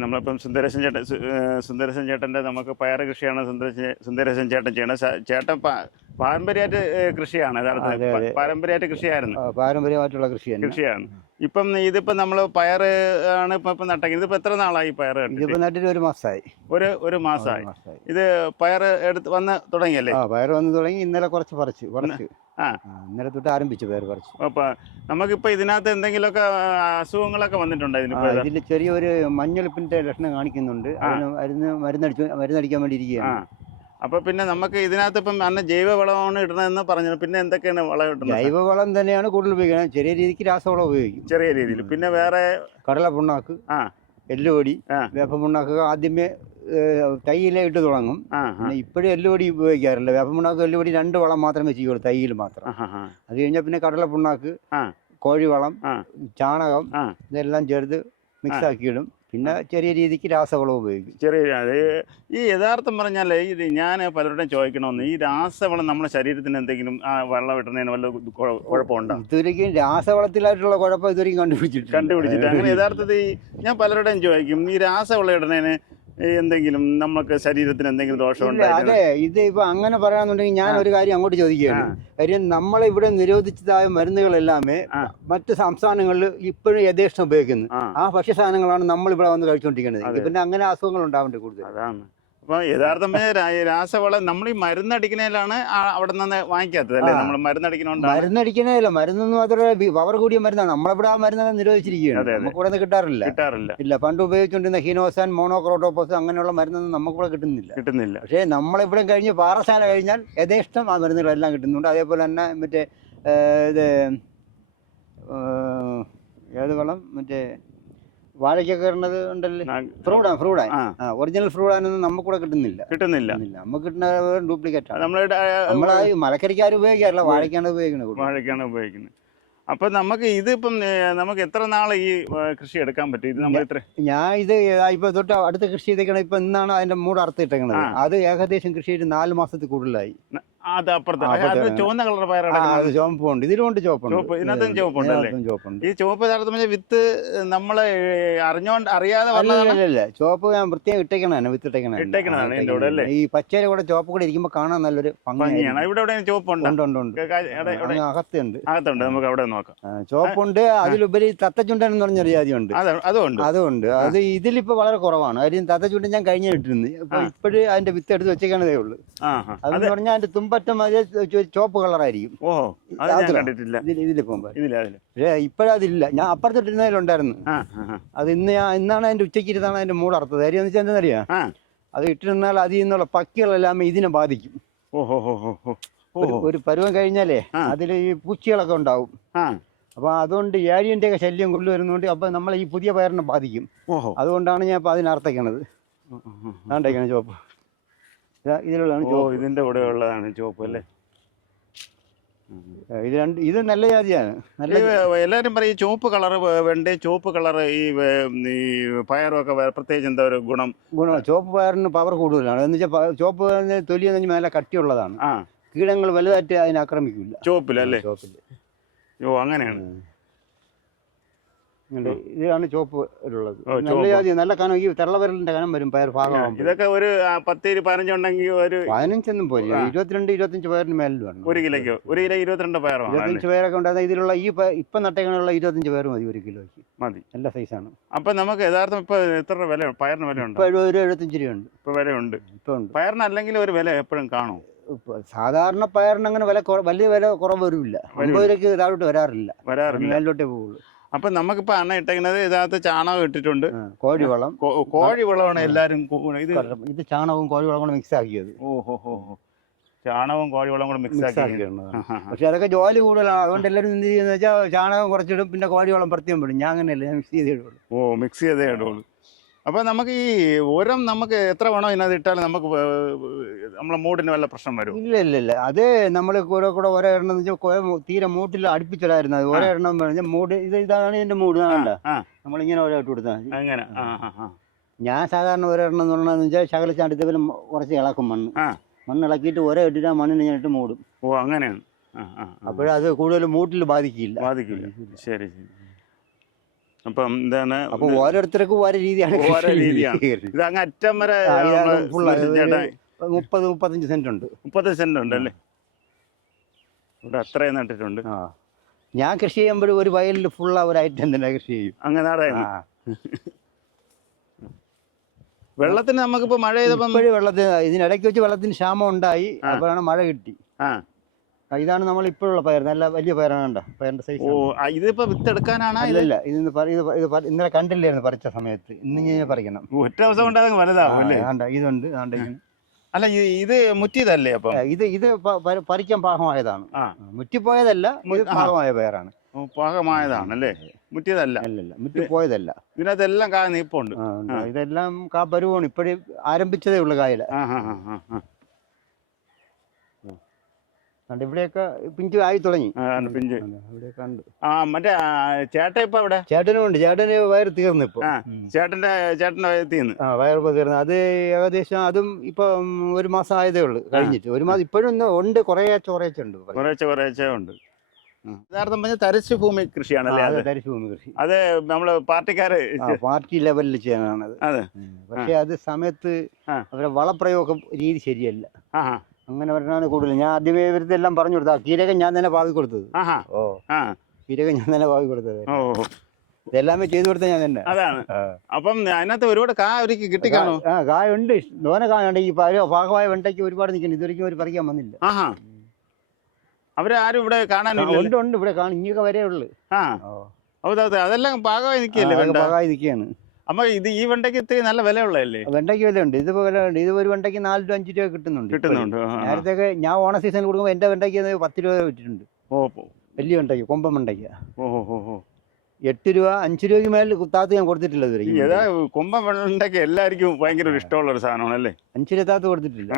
നമ്മളിപ്പം സുന്ദരശൻ ചേട്ടൻ സുന്ദരശൻ ചേട്ടന്റെ നമുക്ക് പയർ കൃഷിയാണ് സുന്ദരേശൻ സുന്ദരേശൻ ചേട്ടൻ ചെയ്യണത് ചേട്ടൻ പാരമ്പര്യമായിട്ട് കൃഷിയാണ് യഥാർത്ഥത്തിൽ. പാരമ്പര്യമായിട്ട് കൃഷിയായിരുന്നു. പാരമ്പര്യമായിട്ടുള്ള കൃഷിയാണ്. കൃഷിയാണ്. ഇപ്പം ഇതിപ്പോ നമ്മൾ പയർ ആണ് ഇപ്പം ഇപ്പം നട്ടെങ്കിൽ ഇതിപ്പോൾ എത്ര നാളായി പയർ ഇതിപ്പോ നട്ടിട്ട് ഒരു മാസമായി ഒരു ഒരു മാസമായി ഇത് പയർ എടുത്ത് വന്ന് തുടങ്ങിയല്ലേ? പയർ വന്ന് തുടങ്ങി ഇന്നലെ കുറച്ച് പറിച്ചു പറിച്ചു. ഇന്നലെ തൊട്ട് ആരംഭിച്ചു പേര് കുറച്ച്. അപ്പൊ നമുക്കിപ്പോ ഇതിനകത്ത് എന്തെങ്കിലുമൊക്കെ അസുഖങ്ങളൊക്കെ വന്നിട്ടുണ്ടോ ഇതിനിപ്പോൾ ഇതിൽ ചെറിയൊരു മഞ്ഞളിപ്പിന്റെ ലക്ഷണം കാണിക്കുന്നുണ്ട്. അതിന് മരുന്ന് മരുന്നടിച്ചു മരുന്നടിക്കാൻ വേണ്ടി ഇരിക്കുകയാണ്. അപ്പൊ പിന്നെ നമുക്ക് ഇതിനകത്ത് ഇപ്പം അന്ന് ജൈവ വളമാണ് ഇടണമെന്ന് പറഞ്ഞു പിന്നെ എന്തൊക്കെയാണ് വളം ഇടുന്നത്? ജൈവവളം തന്നെയാണ് കൂടുതൽ ഉപയോഗിക്കുന്നത്. ചെറിയ രീതിക്ക് രാസവളം ഉപയോഗിക്കും. ചെറിയ രീതിയിൽ. പിന്നെ വേറെ? കടല പുണ്ണാക്ക്. ആ. എല്ലുപൊടി ആ. വേപ്പ പുണ്ണാക്ക് ആദ്യമേ തൈയിലെ ഇട്ട് തുടങ്ങും. ഇപ്പോഴും എല്ലുപൊടി ഉപയോഗിക്കാറില്ല. വേപ്പ എല്ലുപൊടി രണ്ട് വളം മാത്രമേ ചെയ്യുള്ളൂ തൈയിൽ മാത്രം. അത് കഴിഞ്ഞാൽ പിന്നെ കടലപ്പുണ്ണാക്ക്. കോഴിവളം ചാണകം ഇതെല്ലാം ചേർത്ത് മിക്സ് ആക്കിയിടും. പിന്നെ ചെറിയ രീതിക്ക് രാസവളം ഉപയോഗിക്കും. ചെറിയ ഈ യഥാർത്ഥം പറഞ്ഞാൽ ഇത് ഞാൻ പലരുടെയും ചോദിക്കണമെന്ന്. ഈ രാസവളം നമ്മുടെ ശരീരത്തിന് എന്തെങ്കിലും ആ വെള്ളം ഇടുന്നതിന് വല്ല കുഴ- കുഴപ്പമുണ്ടോ? ഇതുവരെയും രാസവളത്തിലായിട്ടുള്ള കുഴപ്പം ഇതുവരെയും കണ്ടുപിടിച്ചിട്ട് കണ്ടുപിടിച്ചിട്ട് അങ്ങനെ യഥാർത്ഥത്തിൽ ഞാൻ പലരുടെയും ചോദിക്കും ഈ രാസവളം ഇടുന്നതിന് എന്തെങ്കിലും നമുക്ക് ശരീരത്തിന് എന്തെങ്കിലും ദോഷം ഇല്ല അതെ. ഇത് ഇപ്പൊ അങ്ങനെ പറയാന്നുണ്ടെങ്കിൽ ഞാൻ. ഒരു കാര്യം അങ്ങോട്ട് ചോദിക്കുകയാണ്. കാര്യം നമ്മളിവിടെ നിരോധിച്ചതായ മരുന്നുകളെല്ലാമേ മറ്റു സംസ്ഥാനങ്ങളിൽ ഇപ്പോഴും യഥേഷ്ടം ഉപയോഗിക്കുന്നു. ആ. ഭക്ഷ്യ ഭക്ഷ്യസാധനങ്ങളാണ് നമ്മൾ ഇവിടെ വന്ന് കഴിച്ചുകൊണ്ടിരിക്കുന്നത് പിന്നെ അങ്ങനെ അസുഖങ്ങൾ ഉണ്ടാവേണ്ടി കൂടുതൽ? അതാണ്. അപ്പൊ യഥാർത്ഥമായ രാ- രാസവളം നമ്മൾ ഈ മരുന്നടിക്കുന്നതിലാണ് അവിടെ നിന്ന് വാങ്ങിക്കാത്തത് അല്ലേ? നമ്മൾ മരുന്നടിക്കണോണ്ട് മരുന്നടിക്കണേല മരുന്നൊന്നും മാത്രമേ പവർ കൂടിയ മരുന്നാണ്. നമ്മളിവിടെ ആ മരുന്ന് അതെ, നിരോധിച്ചിരിക്കുകയാണ്. അതെ. നമുക്ക് ഇവിടെ നിന്ന് കിട്ടാറില്ല. കിട്ടാറില്ല. ഇല്ല പണ്ട് ഉപയോഗിച്ചുകൊണ്ടിരുന്ന ഹീനോസാൻ മോണോക്രോട്ടോപ്പസ് അങ്ങനെയുള്ള മരുന്നൊന്നും നമുക്കിവിടെ കിട്ടുന്നില്ല. കിട്ടുന്നില്ല. പക്ഷേ നമ്മളിവിടെ കഴിഞ്ഞ് പാറശാല കഴിഞ്ഞാൽ യഥേഷ്ടം ആ മരുന്നുകളെല്ലാം കിട്ടുന്നുണ്ട്. അതേപോലെ തന്നെ മറ്റേ ഇത് ഏത് വളം? മറ്റേ വാഴയ്ക്കൊക്കെ ഇടുന്നത് ഉണ്ടല്ലേ? ഫ്രൂഡ് ആണ് ഫ്രൂഡ് ആണ് ആ ഒറിജിനൽ ഫ്രൂഡാനൊന്നും നമുക്കിവിടെ കിട്ടുന്നില്ല. കിട്ടുന്നില്ല. കിട്ടുന്നില്ല. നമുക്ക് കിട്ടുന്ന ഡ്യൂപ്ലിക്കേറ്റ് ആണ് നമ്മളെ നമ്മളാ ഈ മലക്കറിക്കാർ ഉപയോഗിക്കാറില്ല. വാഴയ്ക്കാണ് ഉപയോഗിക്കുന്നത് വാഴയ്ക്കാണ് ഉപയോഗിക്കുന്നത്. അപ്പൊ നമുക്ക് ഇതിപ്പം നമുക്ക് എത്ര നാൾ ഈ കൃഷി എടുക്കാൻ പറ്റും? ഇത് നമ്മൾ എത്ര ഞാൻ ഇത് ഇപ്പൊ തൊട്ട് അടുത്ത കൃഷി ചെയ്തേക്കണ ഇപ്പൊ ഇന്നാണ് അതിന്റെ മൂട് അറുത്തിട്ടേക്കണത്. അത് ഏകദേശം കൃഷി ചെയ്ത് നാല് മാസത്തിൽ കൂടുതലായി. അത് അപ്പുറത്ത്. ചുവന്ന കളർ പയർ ചുവപ്പുണ്ട്. ഇതിലുണ്ട് ചുവപ്പുണ്ട്. ചുവപ്പ്, ഇതിനകത്തും ചുവപ്പുണ്ട് അല്ലേ? ചുവപ്പുണ്ട്. ഈ ചുവപ്പ് യഥാർത്ഥം വിത്ത് നമ്മൾ അറിഞ്ഞോണ്ട് അറിയാതെ അല്ല വന്നതാണ്? അല്ല, അല്ല. ചുവപ്പ് ഞാൻ പ്രത്യേകം ഇട്ടേക്കണ വിത്ത് ഇട്ടേക്കണാണ് ഇട്ടേക്കണതാണ് ഇതിന്റെ കൂടെ അല്ലേ? ഈ പച്ചയുടെ കൂടെ ചുവപ്പ് കൂടെ ഇരിക്കുമ്പോൾ കാണാൻ നല്ലൊരു ഭംഗിയാണ്. ഇവിടെ എവിടെയും ചുവപ്പുണ്ട്? അകത്തുണ്ട്. അകത്തുണ്ട്. നമുക്ക് അവിടെ നോക്കാം. ചുവപ്പുണ്ട്. അതിലുപരി തത്തച്ചുണ്ടൻ എന്ന് പറഞ്ഞൊരു ജാതിയുണ്ട്. ഉണ്ട് അതുണ്ട് അതുണ്ട് അത് ഇതിലിപ്പോ വളരെ കുറവാണ്. കാര്യം തത്തച്ചുണ്ടൻ ഞാൻ കഴിഞ്ഞ ഇട്ടിരുന്നു. ഇപ്പോഴും അതിന്റെ വിത്ത് എടുത്ത് വെച്ചേക്കണതേ ഉള്ളൂ. അതെന്ന് പറഞ്ഞാൽ അതിന്റെ തുമ്പറ്റം അത് ചോപ്പ് കളറായിരിക്കും. ഓഹോ അത് ഞാൻ അതിലാ? കണ്ടിട്ടില്ല. ഇതിൽ ഇതില്ല പക്ഷേ ഇപ്പോഴതില്ല ഞാൻ അപ്പുറത്തിട്ടിരുന്നതിലുണ്ടായിരുന്നു. അത് ഇന്ന് ഞാൻ ഇന്നാണ് അതിന്റെ ഉച്ചയ്ക്ക് ഇരുന്നാണ് അതിന്റെ മൂട് അറുത്തത്. കാര്യം എന്ന് വെച്ചാൽ എന്താ ആ. അത് ഇട്ടിരുന്നാൽ അതിൽ നിന്നുള്ള പക്കികളെല്ലാം ഇതിനെ ബാധിക്കും. ഓഹോ ഹോ ഒരു- പരുവം കഴിഞ്ഞാലേ. അതിൽ ഈ പൂച്ചകളൊക്കെ ഉണ്ടാവും. അപ്പൊ അതുകൊണ്ട് ഏഴിയന്റെ ഒക്കെ ശല്യം കൊണ്ടുവരുന്നതുകൊണ്ട് അപ്പൊ നമ്മളെ ഈ പുതിയ പയറിനെ ബാധിക്കും. അതുകൊണ്ടാണ് ഞാൻ ഇപ്പൊ അതിനർത്ഥിക്കണത് ചോപ്പ് ഇതിലുള്ളതാണ് ചുവപ്പ്. ഇതിന്റെ കൂടെ ഉള്ളതാണ് ചുവപ്പ് അല്ലേ? ഇത് രണ്ട് ഇത് നല്ല ജാതിയാണ്. നല്ല എല്ലാവരും പറയും ചുവപ്പ് കളർ വേണ്ടേ? ചുവപ്പ് കളർ ഈ ഈ പയറും ഒക്കെ പ്രത്യേകിച്ച് എന്താ ഒരു ഗുണം? ഗുണം ചുവപ്പ് പയറിന് പവർ കൂടുതലാണ്. എന്ന് വെച്ചാൽ ചുവപ്പ് പയറിന് തൊലി എന്ന് പറഞ്ഞാൽ നല്ല കട്ടിയുള്ളതാണ്. ആ. കീടങ്ങൾ വലുതായിട്ട് അതിനെ ആക്രമിക്കില്ല ചുവപ്പിലല്ലേ ചുവപ്പില്ല ഓ അങ്ങനെയാണ്. ഇതാണ് ചോപ്പ് ഉള്ളത് ഓ, നല്ല. ജാതി നല്ല കനം. ഈ തെള്ളവരലിന്റെ കനം വരും പയർ ഭാഗമാകും ഇതൊക്കെ ഒരു പത്ത് ഉണ്ടെങ്കിൽ പതിനഞ്ചുണ്ടെങ്കിൽ ഒരു പതിനഞ്ചൊന്നും പോലെ. ഇരുപത്തിരണ്ട് ഇരുപത്തഞ്ച് പയറിന് മേലിൽ വേണം ഒരു കിലോയ്ക്ക്. ഒരു കിലോ ഇരുപത്തിരണ്ട് പയർ ഇരുപത്തഞ്ച് പേരൊക്കെ ഉണ്ടായിരുന്ന ഇതിലുള്ള ഈ ഇപ്പൊ നട്ടേക്കാനുള്ള ഇരുപത്തഞ്ച് പയർ മതി ഒരു കിലോയ്ക്ക്. മതി. നല്ല സൈസാണ്. അപ്പൊ നമുക്ക് യഥാർത്ഥം ഇപ്പൊ എത്ര വില പയറിന് വില ഉണ്ട്? ഒരു എഴുപത്തഞ്ച് രൂപയുണ്ട്. ഇപ്പൊ വില ഉണ്ട് ഇപ്പൊ ഉണ്ട്. പയറിന് അല്ലെങ്കിൽ ഒരു വില എപ്പോഴും കാണും? സാധാരണ പയറിന് അങ്ങനെ വില വലിയ വില കുറവ് വരില്ല. ഒമ്പത് രൂപയ്ക്ക് താഴോട്ട് വരാറില്ല. വരാറില്ല. മേലോട്ടേ പോവുള്ളൂ. അപ്പൊ നമുക്കിപ്പോ അണ്ണ ഇട്ടേക്കുന്നത് ഇതിനകത്ത് ചാണകം ഇട്ടിട്ടുണ്ട്. കോഴിവളം. കോഴിവളമാണ് എല്ലാരും ഇത് ഇത് ചാണകവും കോഴിവളം കൂടെ മിക്സ് ആക്കിയത് ഓ ഹോ ഹോ ഹോ. ചാണകവും കോഴിവളം കൂടെ മിക്സ് ആക്കി പക്ഷെ അതൊക്കെ ജോലി കൂടുതലാണ്. അതുകൊണ്ട് എല്ലാവരും എന്ത് ചെയ്യുന്നത് വെച്ചാൽ ചാണകം കുറച്ചിടും പിന്നെ കോഴിവളം പ്രത്യേകം വിടും ഞാൻ അങ്ങനെയല്ല ഞാൻ മിക്സ് ചെയ്തേ ഇടുള്ളൂ. ഓ മിക്സ് ചെയ്തേ ഇടുള്ളൂ. അപ്പൊ നമുക്ക് ഈ ഉരം നമുക്ക് എത്ര വേണോ ഇതിനകത്ത് ഇട്ടാലും നമുക്ക് നമ്മളെ മൂടിന് വല്ല പ്രശ്നം വരും. ഇല്ല ഇല്ല ഇല്ല. അത് നമ്മൾ കൂടെ കൂടെ ഒരേ എണ്ണം എന്ന് വെച്ചാൽ തീരെ മൂട്ടിൽ അടുപ്പിച്ചിടായിരുന്നു അത് ഒരേ എണ്ണം പറഞ്ഞാൽ മൂട് ഇത് ഇതാണ് ഇതിന്റെ മൂട് ആണല്ലോ നമ്മളിങ്ങനെ ഓരോ ഇട്ട് കൊടുത്താൽ അങ്ങനെ. ഞാൻ സാധാരണ ഒരേ എണ്ണം എന്ന് പറഞ്ഞാൽ വെച്ചാൽ ശകല ചാടിത്തവരും കുറച്ച് ഇളക്കും മണ്ണ്. മണ്ണ് ഇളക്കിയിട്ട് ഒരേ ഇട്ടിട്ട് മണ്ണിന് ഞാൻ ഇട്ട് മൂടും. ഓ അങ്ങനെയാണ്. അപ്പോഴത് കൂടുതൽ മൂട്ടിൽ ബാധിക്കില്ല. ബാധിക്കില്ല. ശരി ശരി. അപ്പം എന്താണ് അപ്പൊ ഓരോരുത്തർക്കും ഓരോ രീതിയാണ് ഓരോ രീതിയാണ്. ഇത് അങ്ങ് അറ്റം വരെ മുപ്പത് മുപ്പത്തഞ്ച് സെന്റ് ഉണ്ട്. മുപ്പത് സെന്റ് ഉണ്ട് അല്ലേ? ഇവിടെ അത്രയും നട്ടിട്ടുണ്ട്. ആ. ഞാൻ കൃഷി ചെയ്യുമ്പോൾ ഒരു വയലിൽ ഫുൾ ഒരു ഐറ്റം തന്നെ കൃഷി ചെയ്യും. അങ്ങനെ വെള്ളത്തിന് നമുക്കിപ്പോ മഴ ചെയ്തപ്പോ വെള്ളത്തിന് ഇതിനിടയ്ക്ക് വെച്ച് വെള്ളത്തിന് ക്ഷാമം ഉണ്ടായി. അപ്പോഴാണ് മഴ കിട്ടി. ആ, ഇതാണ് നമ്മൾ ഇപ്പോഴുള്ള പയർ. നല്ല വലിയ പയറാണ് കണ്ടോ? പയറിന്റെ സൈസ് ഓ ഇതിപ്പോ വിത്തെടുക്കാനാണ് ഇല്ല ഇത് ഇന്നലെ കണ്ടില്ലായിരുന്നു പറിച്ച സമയത്ത്. ഇന്ന് ഞാൻ പറിക്കണം. ഒറ്റ ദിവസം കൊണ്ട് അതങ്ങ് വലുതാവും അല്ലേ? കണ്ടോ, ഇതുണ്ട്. അല്ല ഇത് മുറ്റിയതല്ലേ അപ്പൊ? ഇത് ഇത് പറിക്കാൻ പാകമായതാണ്. മുറ്റിപ്പോയതല്ല. പാകമായ പയറാണ്. പാകമായതാണ് അല്ലേ മുറ്റിയതല്ല. അല്ലല്ല മുറ്റിപ്പോയതല്ല. ഇതിനകത്തെല്ലാം കാ നീപ്പുണ്ട്. ഇതെല്ലാം കാ പരുവാണ് ഇപ്പോഴും ആരംഭിച്ചതേ ഉള്ളു കായല. കണ്ട് ഇവിടെയൊക്കെ പിഞ്ചു ആയി തുടങ്ങി. പിഞ്ച്. ഇവിടെയൊക്കെ ഉണ്ട് ആ മറ്റേ ചേട്ടൻ ഇപ്പൊ അവിടെ ചേട്ടനും ഉണ്ട് ചേട്ടന് വയറ് തീർന്നു ഇപ്പൊ. ചേട്ടന്റെ ചേട്ടന്റെ തീർന്നു. ആ വയറിപ്പോ തീർന്നു. അത് ഏകദേശം അതും ഇപ്പൊ ഒരു മാസം ആയതേ ഉള്ളൂ. കഴിഞ്ഞിട്ട്. ഒരു മാസം ഇപ്പോഴും ഉണ്ട്. കുറേ ചോറേച്ചുണ്ട് കുറേശ്ശെ കുറേശ്ശെ ഉണ്ട്. ആ. യഥാർത്ഥം പറഞ്ഞ തരിശു ഭൂമി കൃഷിയാണല്ലേ തരിശു ഭൂമി കൃഷി. അത് നമ്മൾ പാർട്ടിക്കാര് പാർട്ടി ലെവലിൽ ചെയ്യാനാണ് അത്. പക്ഷെ അത് സമയത്ത്. അവരുടെ വളപ്രയോഗം രീതി ശരിയല്ല. അങ്ങനെ പറഞ്ഞാണ് കൂടുതൽ. ഞാൻ ആദ്യമേ ഇവരുടെ എല്ലാം പറഞ്ഞു കൊടുത്തത് ആ കീരകം ഞാൻ തന്നെ പാവി കൊടുത്തത്. ആഹാ. ഓ. ആ. കീരകം ഞാൻ തന്നെ പാവി കൊടുത്തത്. ഓ. ഇതെല്ലാമേ ചെയ്തു കൊടുത്ത ഞാൻ തന്നെ. അതാണ്. അപ്പം അതിനകത്ത് ഒരുപാട് കാ ഒരുക്കി കിട്ടിക്കാണോ? ആ കായ ഉണ്ട് തോനെ കായുണ്ട്. ഈ പാലോ ഭാഗമായ വെണ്ടയ്ക്ക് ഒരുപാട് നിൽക്കുന്നു ഇതുവരെയ്ക്കും അവർ പറിക്കാൻ വന്നില്ല. ആഹാ. അവരെ ആരും ഇവിടെ കാണാനില്ല. ഉണ്ട് ഉണ്ട്. ഇവിടെ കാണും. ഇങ്ങനെയൊക്കെ വരേ ഉള്ളു. ആ. അതെ അതെ അതെല്ലാം പാകമായി നിൽക്കുകയല്ലേ പാകമായി നിൽക്കുകയാണ്. അപ്പൊ ഇത് ഈ വെണ്ടയ്ക്ക് ഇത്തിരി നല്ല വിലയുള്ളതല്ലേ? വെണ്ടയ്ക്ക് വില ഉണ്ട് ഇത് വില ഉണ്ട് ഇത് ഒരു വെണ്ടയ്ക്ക് നാല് രൂപ അഞ്ച് രൂപ കിട്ടുന്നുണ്ട് കിട്ടുന്നുണ്ട്. നേരത്തെ ഞാൻ ഓണ സീസണിൽ കൊടുക്കുമ്പോൾ എന്റെ വെണ്ടയ്ക്ക് പത്ത് രൂപ വിറ്റിട്ടുണ്ട് ഓ വലിയ വെണ്ടയ്ക്ക് കൊമ്പൻ വെണ്ടയ്ക്ക. എട്ട് രൂപ അഞ്ച് രൂപയ്ക്ക് മേലെ കുത്താത്ത് ഞാൻ കൊടുത്തിട്ടില്ല ഇതുവരെ. കൊമ്പൻ വെണ്ടയ്ക്ക് എല്ലാവർക്കും ഭയങ്കര ഒരു ഇഷ്ടമുള്ള ഒരു സാധനമാണ് അല്ലേ അഞ്ച് രൂപ താത്ത് കൊടുത്തിട്ടില്ല.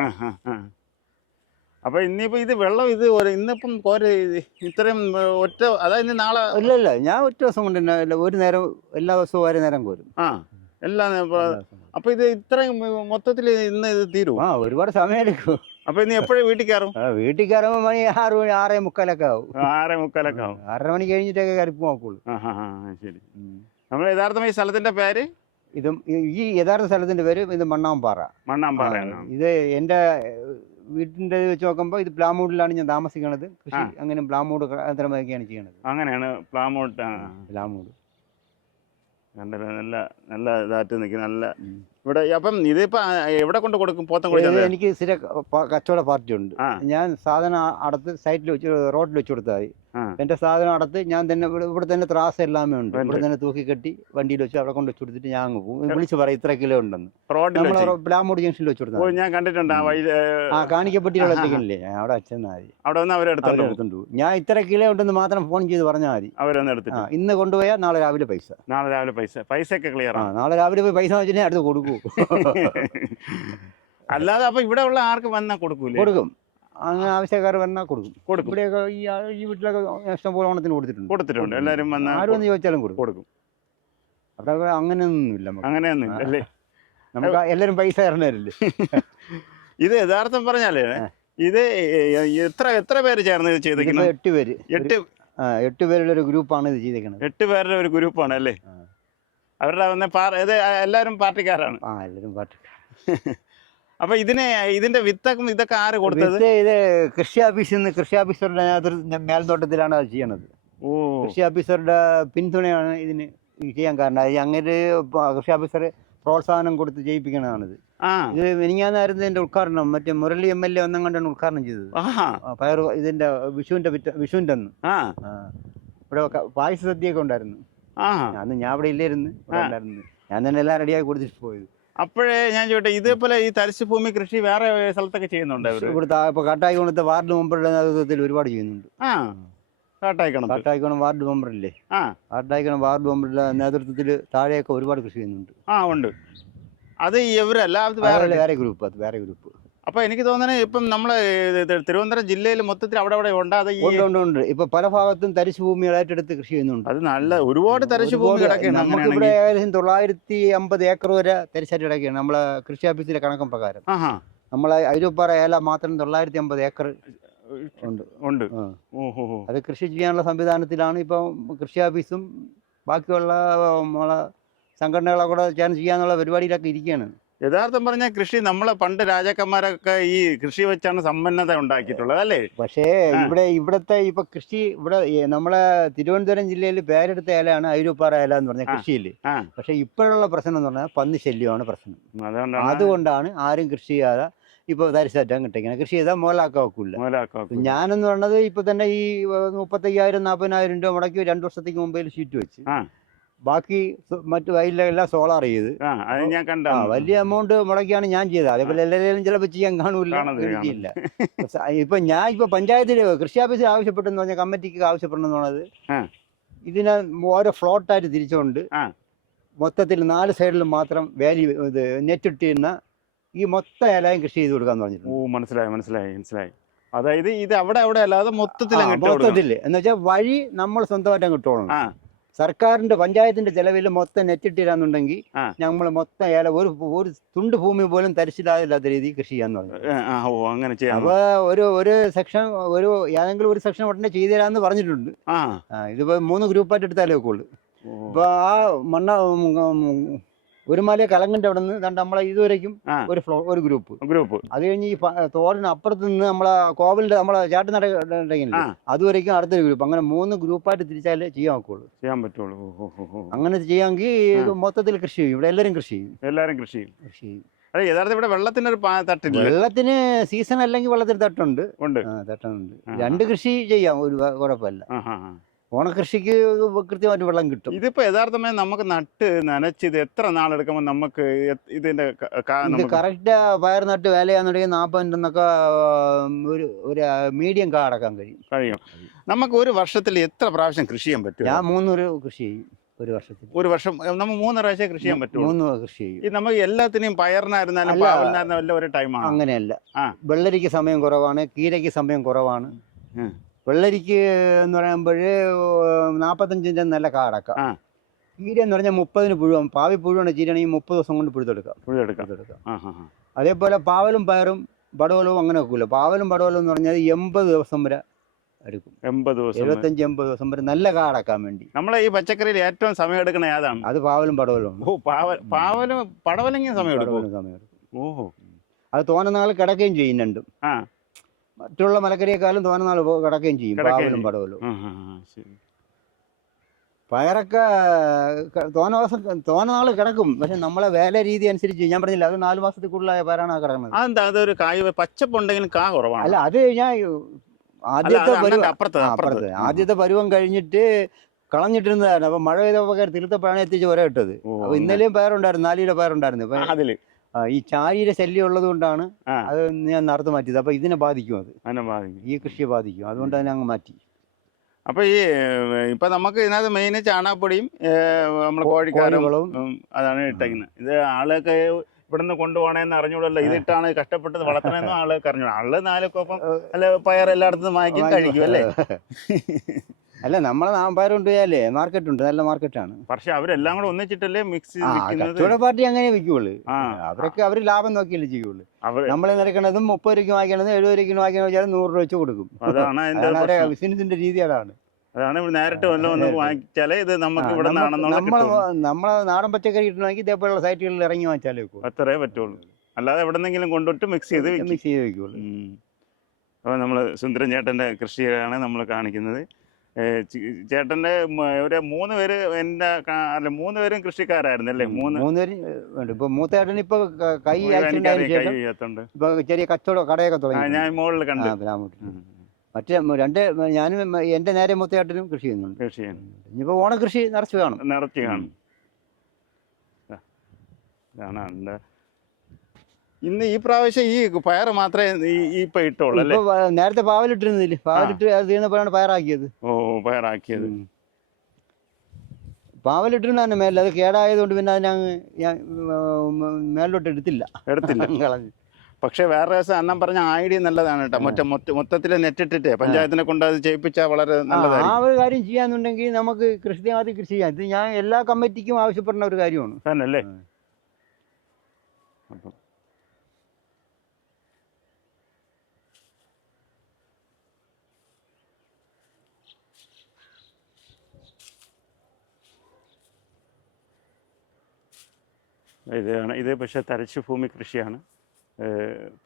അപ്പൊ ഇനിയിപ്പോ ഇത് വെള്ളം ഇത് ഇന്നിപ്പം കോര ഇത് ഇത്രയും ഒറ്റ അതായത് ഇനി നാളെ ഇല്ല ഇല്ല ഞാൻ ഒറ്റ ദിവസം കൊണ്ട് ഒരു നേരം എല്ലാ ദിവസവും ഒരു നേരം കോരും. ആ എല്ലാ. അപ്പൊ ഇത് ഇത്രയും മൊത്തത്തിൽ ഇന്ന് ഇത് തീരും? ആ ഒരുപാട് സമയം എടുക്കും. അപ്പൊ ഇനി എപ്പോഴും വീട്ടിൽ കയറും? വീട്ടിൽ കയറുമ്പോൾ മണി ആറ് മണി ആറേ മുക്കാലൊക്കെ ആവും. ആറേ മുക്കാലൊക്കെ ആവും. ആറര മണി കഴിഞ്ഞിട്ടൊക്കെ ആ ആ ശരി. നമ്മൾ യഥാർത്ഥം ഈ സ്ഥലത്തിന്റെ പേര്? ഇതും ഈ- യഥാർത്ഥ സ്ഥലത്തിന്റെ പേര് ഇത് മണ്ണാമ്പാറ. മണ്ണാമ്പാറ ഇത് എന്റെ ഇത് വെച്ച് നോക്കുമ്പോൾ ഇത് പ്ലാമൂഡിലാണ് ഞാൻ താമസിക്കുന്നത് കൃഷി. അങ്ങനെ പ്ലാമൂഡ് അത്തരമൊക്കെയാണ് ചെയ്യണത്. അങ്ങനെയാണ് പ്ലാമൂഡ്. പ്ലാമൂഡ്. നല്ല നല്ല നല്ല ഇതായിട്ട് നിൽക്കുന്ന നല്ല. ഇവിടെ അപ്പം ഇതിപ്പോ എവിടെ കൊണ്ട് കൊടുക്കും? പോത്തം കൊടുക്കുന്നത് എനിക്ക് സ്ഥിര കച്ചവട പാർട്ടി ഉണ്ട് ഞാൻ സാധനം അടുത്ത് സൈറ്റിൽ വെച്ച് റോഡിൽ വെച്ച് കൊടുത്താൽ മതി. എന്റെ സാധനം അടുത്ത് ഞാൻ തന്നെ ഇവിടെ തന്നെ ത്രാസ് എല്ലാമേ ഉണ്ട്. ഇവിടെ തന്നെ തൂക്കി കെട്ടി വണ്ടിയിൽ വെച്ച് അവിടെ കൊണ്ട് വെച്ച് കൊടുത്തിട്ട് ഞാൻ അങ്ങ് പോകും. വിളിച്ച് പറയും ഇത്ര കിലോ ഉണ്ടെന്ന്. ബ്ലാമോഡ് പ്ലാമൂട് ജംഗ്ഷനിൽ വെച്ച് കൊടുത്താൽ ഞാൻ കണ്ടിട്ടുണ്ട് ആ ഞാൻ അവിടെ അച്ഛനാ മതി. അവിടെ വന്ന് അവരെടുത്തോണ്ട് പോകും. ഞാൻ ഇത്ര കിലോ ഉണ്ടെന്ന് മാത്രം ഫോൺ ചെയ്ത് പറഞ്ഞാൽ മതി. അവരൊന്ന് ഇന്ന് കൊണ്ടുപോയാൽ നാളെ രാവിലെ പൈസ. നാളെ രാവിലെ പൈസ. പൈസ ഒക്കെ ക്ലിയർ ആണ്. നാളെ രാവിലെ പോയി പൈസ വെച്ചിട്ട് അടുത്ത് കൊടുക്കൂ. അല്ലാതെ അപ്പൊ ഇവിടെ ഉള്ള ആർക്ക് വന്നാ കൊടുക്കൂലേ? കൊടുക്കും. അങ്ങനെ ആവശ്യക്കാർ വന്നാൽ കൊടുക്കും. കൊടുക്കും. ഇവിടെയൊക്കെ ഈ വീട്ടിലൊക്കെ ഈ വീട്ടിലൊക്കെ ഇഷ്ടംപോലെ ഓണത്തിന് കൊടുത്തിട്ടുണ്ട്. കൊടുത്തിട്ടുണ്ട്. എല്ലാരും വന്നാ ആരും ഒന്ന് ചോദിച്ചാലും കൊടുക്കും. കൊടുക്കും. അവിടെ അങ്ങനെയൊന്നുമില്ല നമുക്ക്. അങ്ങനെ ഇല്ല അല്ലേ? നമുക്ക് എല്ലാവരും പൈസ തരണവരല്ലേ ഇത് യഥാർത്ഥം പറഞ്ഞാലേ ഇത് എത്ര എത്ര പേര് ചേർന്ന് ഇത് ചെയ്തേക്കുന്നത് എട്ട് പേര്. എട്ട് എട്ട് പേരുടെ ഒരു ഗ്രൂപ്പാണ് ഇത് ചെയ്തേക്കുന്നത് എട്ട് പേരുടെ ഒരു ഗ്രൂപ്പാണ് അല്ലേ. അവരുടെ വന്ന ഇത് എല്ലാവരും പാർട്ടിക്കാരാണ്. ആ എല്ലാവരും പാർട്ടിക്കാർ അപ്പൊ ഇതിനെ ഇതിന്റെ വിത്തക്കും ഇതൊക്കെ ആര് കൊടുത്തത്? ഇത് കൃഷി ഓഫീസിൽ നിന്ന് കൃഷി ഓഫീസറുടെ മേൽനോട്ടത്തിലാണ് അത് ചെയ്യണത്. ഓ. കൃഷി ഓഫീസറുടെ പിന്തുണയാണ് ഇതിന് ചെയ്യാൻ കാരണം. അങ്ങനെ കൃഷി ഓഫീസർ പ്രോത്സാഹനം കൊടുത്ത് ചെയ്യിപ്പിക്കണതാണിത്. ഇത് മിനിഞ്ഞാന്നായിരുന്നു ഇതിന്റെ ഉദ്ഘാടനം മറ്റേ മുരളി എം എൽ എ ഒന്നും കണ്ടാണ് ഉദ്ഘാടനം ചെയ്തത്. പയർ ഇതിന്റെ വിഷുവിന്റെ വിഷുവിന്റെ അന്ന്. ഇവിടെ പായസ സദ്യയൊക്കെ ഉണ്ടായിരുന്നു. അന്ന് ഞാൻ അവിടെ ഇല്ലായിരുന്നു ഞാൻ തന്നെ എല്ലാം റെഡിയാക്കി കൊടുത്തിട്ട് പോയത്. അപ്പോഴേ ഞാൻ ചോട്ടെ ഇതേപോലെ ഈ തരിശു ഭൂമി കൃഷി വേറെ സ്ഥലത്തൊക്കെ ചെയ്യുന്നുണ്ട് ഇവിടുത്തെ ഇപ്പൊ കാട്ടായിക്കോണത്തെ വാർഡ് മെമ്പറുടെ നേതൃത്വത്തിൽ ഒരുപാട് ചെയ്യുന്നുണ്ട്. കാട്ടായിക്കണം കാട്ടായിക്കോണം വാർഡ് മെമ്പറില്ലേ കാട്ടായിക്കോണം വാർഡ് മെമ്പറുടെ നേതൃത്വത്തിൽ താഴെയൊക്കെ ഒരുപാട് കൃഷി ചെയ്യുന്നുണ്ട്. ആ ഉണ്ട്. അത് ഇവരല്ല അത് വേറെ വേറെ ഗ്രൂപ്പ് അത് വേറെ ഗ്രൂപ്പ്. അപ്പൊ എനിക്ക് തോന്നുന്നത് ഇപ്പം നമ്മളെ തിരുവനന്തപുരം ജില്ലയിൽ മൊത്തത്തിൽ അവിടെ അവിടെ ഉണ്ടാതെ ഉണ്ട് ഉണ്ട് ഇപ്പൊ പല ഭാഗത്തും തരിശു ഭൂമികൾ ഏറ്റെടുത്ത് കൃഷി ചെയ്യുന്നുണ്ട്. അത് നല്ല ഒരുപാട് തരിശു ഭൂമി കിടക്കുകയാണ് നമുക്ക് ഇവിടെ ഏകദേശം തൊള്ളായിരത്തി അമ്പത് ഏക്കർ വരെ തരിശായിട്ട് കിടക്കുകയാണ്. നമ്മളെ കൃഷി ഓഫീസിലെ കണക്കും പ്രകാരം. നമ്മളെ അരുപ്പാറ ഏല മാത്രം തൊള്ളായിരത്തി അമ്പത് ഏക്കർ ഉണ്ട്. ഉണ്ട്. അത് കൃഷി ചെയ്യാനുള്ള സംവിധാനത്തിലാണ് ഇപ്പം കൃഷി ഓഫീസും ബാക്കിയുള്ള നമ്മളെ സംഘടനകളെ കൂടെ ചേർന്ന് ചെയ്യാന്നുള്ള പരിപാടിയിലൊക്കെ ഇരിക്കുകയാണ്. യഥാർത്ഥം പറഞ്ഞാൽ കൃഷി നമ്മളെ പണ്ട് രാജാക്കന്മാരൊക്കെ ഈ കൃഷി വെച്ചാണ് സമ്പന്നത ഉണ്ടാക്കിയിട്ടുള്ളത് അല്ലേ? പക്ഷേ ഇവിടെ ഇവിടുത്തെ ഇപ്പൊ കൃഷി ഇവിടെ നമ്മളെ തിരുവനന്തപുരം ജില്ലയിൽ പേരെടുത്ത ഇലയാണ് ഐരൂപ്പാറ ഇല എന്ന് പറഞ്ഞ. കൃഷിയിൽ പക്ഷെ ഇപ്പോഴുള്ള പ്രശ്നം എന്ന് പറഞ്ഞാൽ പന്നി ശല്യമാണ് പ്രശ്നം. അതുകൊണ്ടാണ് ആരും കൃഷി ചെയ്യാതെ ഇപ്പൊ തരിശാറ്റാൻ കിട്ടിങ്ങനെ കൃഷി ചെയ്താൽ മൂലാക്കാക്കും ഞാനെന്ന് പറഞ്ഞത് ഇപ്പൊ തന്നെ ഈ മുപ്പത്തയ്യായിരം നാൽപ്പതിനായിരം രൂപ മുടക്കി രണ്ടു വർഷത്തേക്ക് മുമ്പേ ഷീറ്റ് വെച്ച്. ബാക്കി മറ്റു വയലിലെല്ലാം സോളാർ ചെയ്ത്. ഞാൻ കണ്ട. വലിയ എമൗണ്ട് മുടക്കിയാണ് ഞാൻ ചെയ്തത്. അതേപോലെ എല്ലാവരും ചിലപ്പോൾ ചെയ്യാൻ കാണൂല ഇപ്പൊ ഞാൻ ഇപ്പൊ പഞ്ചായത്തിൽ കൃഷി ഓഫീസിൽ ആവശ്യപ്പെട്ടെന്ന് പറഞ്ഞ കമ്മിറ്റിക്ക് ആവശ്യപ്പെടണമെന്ന് പറഞ്ഞത്. ഇതിനെ ഓരോ ഫ്ലോട്ടായിട്ട് തിരിച്ചുകൊണ്ട് മൊത്തത്തിൽ നാല് സൈഡിലും മാത്രം വേലി ഇത് നെറ്റ് ഇട്ടിരുന്ന ഈ മൊത്തം ഇലയും കൃഷി ചെയ്ത് കൊടുക്കാന്ന് ഓ മനസ്സിലായി മനസ്സിലായി മനസ്സിലായി. അതായത് ഇത് അവിടെ അവിടെ അല്ലാതെ മൊത്തത്തിൽ മൊത്തത്തിൽ. മൊത്തത്തിൽ എന്ന് വെച്ചാൽ വഴി നമ്മൾ സ്വന്തമായിട്ട് ആ. സർക്കാരിന്റെ പഞ്ചായത്തിന്റെ ചെലവിൽ മൊത്തം നെറ്റിട്ടിരാന്നുണ്ടെങ്കിൽ ഞങ്ങൾ മൊത്തം ഏല ഒരു ഒരു തുണ്ട് ഭൂമി പോലും തരിശിലാതില്ലാത്ത രീതിയിൽ കൃഷി ചെയ്യാന്ന് പറഞ്ഞു അങ്ങനെ ചെയ്യാം അപ്പൊ ഒരു ഒരു സെക്ഷൻ ഒരു ഏതെങ്കിലും ഒരു സെക്ഷൻ ഉടനെ ചെയ്തുതരാന്ന് പറഞ്ഞിട്ടുണ്ട്. ഇതിപ്പോ മൂന്ന് ഗ്രൂപ്പായിട്ട് എടുത്താലേ ഒക്കുള്ളൂ. ഉള്ളു അപ്പൊ ആ മണ്ണ ഒരു മല കലങ്ങിന്റെ അവിടെ നിന്ന് രണ്ട് നമ്മളെ ഇതുവരേക്കും ഒരു ഫ്ലോ ഒരു ഗ്രൂപ്പ്. ഗ്രൂപ്പ്. അത് കഴിഞ്ഞ് ഈ തോരന് അപ്പുറത്ത് നിന്ന് നമ്മളെ കോവിലിന്റെ നമ്മളെ ചാട്ട് നടക്കില്ല ആ. അതുവരേക്കും അടുത്തൊരു ഗ്രൂപ്പ്. അങ്ങനെ മൂന്ന് ഗ്രൂപ്പായിട്ട് തിരിച്ചാലേ ചെയ്യാൻ ഒക്കുള്ളൂ. ചെയ്യാൻ പറ്റുള്ളൂ. അങ്ങനെ ചെയ്യാമെങ്കിൽ. മൊത്തത്തിൽ കൃഷി ചെയ്യും. ഇവിടെ എല്ലാവരും കൃഷി ചെയ്യും. എല്ലാവരും കൃഷി ചെയ്യും. കൃഷി ചെയ്യും. അതെ യഥാർത്ഥം ഇവിടെ വെള്ളത്തിന് ഒരു തട്ടില്ല. വെള്ളത്തിന് സീസൺ അല്ലെങ്കിൽ വെള്ളത്തിന് തട്ടുണ്ട്. ഉണ്ട്. തട്ടുണ്ട് രണ്ട് കൃഷി ചെയ്യാം. ഒരു കുഴപ്പമില്ല. ഓണക്കൃഷിക്ക് കൃത്യമായിട്ട് വെള്ളം കിട്ടും. ഇതിപ്പോ യഥാർത്ഥമായി നമുക്ക് നട്ട് നനച്ച് ഇത് എത്ര നാളെടുക്കുമ്പോൾ നമുക്ക് ഇതിന്റെ കറക്റ്റ് പയർ നട്ട് വേലയാന്നുണ്ടെങ്കിൽ നാൽപ്പതിന്റെ എന്നൊക്കെ ഒരു ഒരു മീഡിയം കാ അടക്കാൻ കഴിയും. കഴിയും. നമുക്ക് ഒരു വർഷത്തിൽ എത്ര പ്രാവശ്യം കൃഷി ചെയ്യാൻ പറ്റും? ഞാൻ മൂന്നൊരു കൃഷി ചെയ്യും ഒരു വർഷത്തിൽ. ഒരു വർഷം നമ്മൾ മൂന്ന് പ്രാവശ്യം കൃഷി ചെയ്യാൻ പറ്റും മൂന്ന് കൃഷി ചെയ്യും. ഇത് നമുക്ക് എല്ലാത്തിനെയും പയറിനായിരുന്നാലും അല്ല. പാവലിനായിരുന്നാലും എല്ലാം ഒരു ടൈമാണ് അങ്ങനെയല്ല. വെള്ളരിക്ക് സമയം കുറവാണ് കീരയ്ക്ക് സമയം കുറവാണ്. വെള്ളരിക്ക് എന്ന് പറയുമ്പോൾ നാൽപ്പത്തഞ്ചിന്റെ നല്ല കാടക്ക. ചീര എന്ന് പറഞ്ഞാൽ മുപ്പതിന് പുഴുവാം. പാവി പുഴുവാണ് ചീരയാണെങ്കിൽ മുപ്പത് ദിവസം കൊണ്ട് പുഴുതെടുക്കാം പുഴുതെടുക്കാം. അതേപോലെ പാവലും പയറും പടവലവും അങ്ങനെ വെക്കൂല. പാവലും പടവലും എന്ന് പറഞ്ഞാൽ എൺപത് ദിവസം വരെ എടുക്കും. എൺപത് ദിവസം എഴുപത്തഞ്ച് എൺപത് ദിവസം വരെ നല്ല കാടാക്കാൻ വേണ്ടി. നമ്മളെ ഈ പച്ചക്കറിയിൽ ഏറ്റവും സമയം എടുക്കണ ഏതാണ്? അത് പാവലും പടവലും ഓ പാവൽ പാവലും പടവലെങ്കിലും സമയം എടുക്കും സമയം എടുക്കും. ഓഹോ. അത് തോന്നുന്ന നാൾ കിടക്കുകയും ചെയ്യും രണ്ടും ആ. മറ്റുള്ള മലക്കറിയേക്കാളും തോന്നുന്ന നാൾ കിടക്കുകയും ചെയ്യും പാവലും. പടവലും. പയറൊക്കെ തോന ദിവസം തോന നാൾ കിടക്കും. പക്ഷെ നമ്മളെ വേല രീതി അനുസരിച്ച് ഞാൻ പറഞ്ഞില്ല അത് നാല് മാസത്തിൽ കൂടുതലായ പയറാണ് കിടക്കുന്നത്. അതെന്താ? അതൊരു കായ് പച്ചപ്പുണ്ടെങ്കിലും കാ കുറവാണ്. അല്ല അത് ഞാൻ ആദ്യത്തെ പരുവം അപ്പുറത്ത് ആദ്യത്തെ പരുവം കഴിഞ്ഞിട്ട് കളഞ്ഞിട്ടിരുന്നതാണ്. അപ്പൊ മഴ പെയ്തപ്പോ തിരുത്തപ്പോഴാണ് എത്തിച്ച് ഒരേ ഇട്ടത്. അപ്പൊ ഇന്നലെയും പയറുണ്ടായിരുന്നു നാല് കിലോ പയറുണ്ടായിരുന്നു. അതിൽ. ഈ ചാരിയുടെ ശല്യം ഉള്ളത് കൊണ്ടാണ്. അത് ഞാൻ നടത്തു മാറ്റിയത്. അപ്പൊ ഇതിനെ ബാധിക്കും അത്. ബാധിക്കും. ഈ കൃഷിയെ ബാധിക്കും. അതുകൊണ്ട് തന്നെ അങ്ങ് മാറ്റി. അപ്പൊ ഈ ഇപ്പൊ നമുക്ക് ഇതിനകത്ത് മെയിൻ ചാണകപ്പൊടിയും നമ്മുടെ കോഴിക്കാരും അതാണ് ഇട്ടേക്കുന്നത് ഇത് ആളൊക്കെ ഇവിടുന്ന് കൊണ്ടുപോകണമെന്ന് അറിഞ്ഞൂടല്ലോ ഇതിട്ടാണ് കഷ്ടപ്പെട്ടത് വളർത്തണമെന്നും ആൾ അറിഞ്ഞു ആൾ നാലൊപ്പം അല്ല പയർ എല്ലായിടത്തും വാങ്ങിക്കും. കഴിക്കും അല്ലേ? അല്ല നമ്മളെ നാമ്പാരം ഉണ്ട് അല്ലേ മാർക്കറ്റ് ഉണ്ട് നല്ല മാർക്കറ്റാണ് പക്ഷെ അവരെല്ലാം കൂടെ ഒന്നിച്ചിട്ടല്ലേ മിക്സ് കച്ചവട പാർട്ടി അങ്ങനെ വിൽക്കുള്ളൂ. അവരൊക്കെ അവർ ലാഭം നോക്കിയല്ലേ ചെയ്യുള്ളൂ. നമ്മൾ നിരക്കണതും മുപ്പത് രൂപയ്ക്ക് വാങ്ങിക്കണതും എഴുപത് രൂപയ്ക്ക് വാങ്ങിക്കണ വെച്ചാൽ നൂറ് രൂപ വെച്ച് കൊടുക്കും. അതാണ് ബിസിനസിന്റെ രീതി അതാണ്. അതാണ് നേരിട്ട് വല്ല വന്ന് വാങ്ങിച്ചാലേ ഇത് നമുക്ക് ഇവിടെ നമ്മളെ നാടൻ പച്ചക്കറി കിട്ടണമെങ്കിൽ ഇതേപോലുള്ള സൈറ്റുകളിൽ ഇറങ്ങി വാങ്ങിച്ചാലേ അത്രേ പറ്റുള്ളൂ. അല്ലാതെ എവിടെന്നെങ്കിലും കൊണ്ടിട്ട് മിക്സ് ചെയ്ത് മിക്സ് ചെയ്ത് വെക്കുള്ളൂ അപ്പോൾ നമ്മൾ സുന്ദരൻ ചേട്ടന്റെ കൃഷിയാണ് നമ്മൾ കാണിക്കുന്നത്. ഏ, ചി- ചേട്ടന്റെ ഒരു മൂന്ന് പേര് എന്റെ കാ- അല്ല മൂന്ന് പേരും കൃഷിക്കാരായിരുന്നു അല്ലേ? മൂന്ന് മൂന്നുപേരും ഉണ്ട്. ഇപ്പൊ മൂത്തേട്ടൻ ഇപ്പൊ ക- ഇപ്പൊ ചെറിയ കച്ചവടം കടയൊക്കെ തുടങ്ങി ഞാൻ മുകളിൽ കണ്ടു. മറ്റേ രണ്ട് ഞാനും എന്റെ നേരെ മൂത്തയാട്ടിനും കൃഷി ചെയ്യുന്നുണ്ട്. കൃഷി ചെയ്യുന്നുണ്ട് ഇനിയിപ്പോ ഓണക്കൃഷി നിറച്ചു കാണും. നിറച്ചു കാണും. കാണാനുണ്ട് ഇന്ന് ഈ പ്രാവശ്യം ഈ പയർ മാത്രമേ ഇപ്പൊ ഇട്ടുള്ളൂ അല്ലേ? നേരത്തെ പാവലിട്ടിരുന്നില്ല? പാവലിട്ട് അത് തീർന്നപ്പോഴാണ് പയറാക്കിയത്. ഓ പയറാക്കിയത്. പാവലിട്ടിരുന്ന തന്നെ മേലിൽ അത് കേടായതുകൊണ്ട് പിന്നെ അങ്ങ് ഞാൻ മേലോട്ട് എടുത്തില്ല. എടുത്തില്ല. കളഞ്ഞു. പക്ഷെ വേറെ ദിവസം അന്നം പറഞ്ഞ ഐഡിയ നല്ലതാണ് കേട്ടോ. മറ്റേ മൊത്ത മൊത്തത്തിൽ നെറ്റിട്ടിട്ട് പഞ്ചായത്തിനെ കൊണ്ട് അത് ചെയ്യിപ്പിച്ചാൽ വളരെ നല്ലതാണ് ആ ഒരു കാര്യം ചെയ്യാന്നുണ്ടെങ്കിൽ നമുക്ക് കൃത്യമായിട്ട് കൃഷി ചെയ്യാം. ഇത് ഞാൻ എല്ലാ കമ്മിറ്റിക്കും ആവശ്യപ്പെടുന്ന ഒരു കാര്യമാണ്. തന്നെ അല്ലേ അപ്പം ഇതാണ്. ഇത് പക്ഷേ തരച്ചു ഭൂമി കൃഷിയാണ്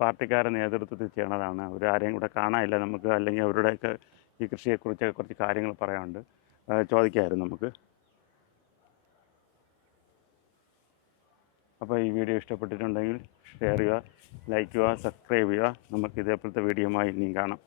പാർട്ടിക്കാരുടെ നേതൃത്വത്തിൽ ചെയ്യണതാണ്. അവർ ആരെയും കൂടെ കാണാനില്ല നമുക്ക് അല്ലെങ്കിൽ അവരുടെയൊക്കെ ഈ കൃഷിയെക്കുറിച്ചൊക്കെ കുറച്ച് കാര്യങ്ങൾ പറയാനുണ്ട്. ചോദിക്കാമായിരുന്നു നമുക്ക്. അപ്പോൾ ഈ വീഡിയോ ഇഷ്ടപ്പെട്ടിട്ടുണ്ടെങ്കിൽ ഷെയർ ചെയ്യുക ലൈക്ക് ചെയ്യുക സബ്സ്ക്രൈബ് ചെയ്യുക. നമുക്ക് ഇതേപോലത്തെ വീഡിയോമായി ഇനിയും കാണാം.